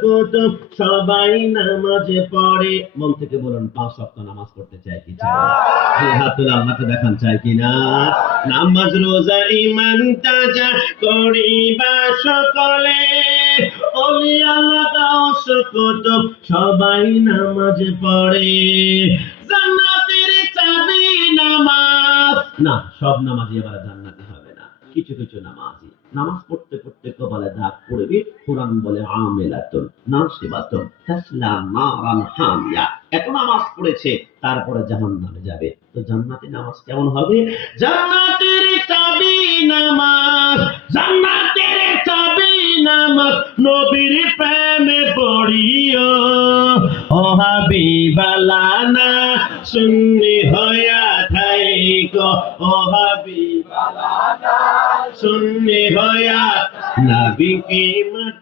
কুতুব সবাই নামাজে পড়ে। মন থেকে বলুন 5 ওয়াক্ত নামাজ পড়তে চাই কি চাই? হাত তুলে আল্লাহকে দেখান চাই কিনা? নামাজ রোজা ঈমান তাজা করিবা সকলে, ওলি আল্লাহ গাউস কুতুব সবাই নামাজে পড়ে। জান্নাতের চাবি নামাজ। না, সব নামাজি আবার জান্নাতি হবে না। কিছু কিছু নামাজি নামাজ পড়তে পড়তে কপালে দাগ পড়বে। কোরআন বলে আমিলাতুন নাসিবাতুন তাসলা নারান হামিয়া। এত নামাজ পড়েছে তারপরে জাহান্নামে যাবে। তো জান্নাতি নামাজ কেমন হবে? জান্নাতের চাবি নামাজ, জান্নাতের চাবি নামাজ, নবীর প্রেমে পড়িও ও হাবিবালানা, সুন্নি হইয়া থাইকো ও হাবিবালানা, সুন্নি হইয়া নবী কি মাটি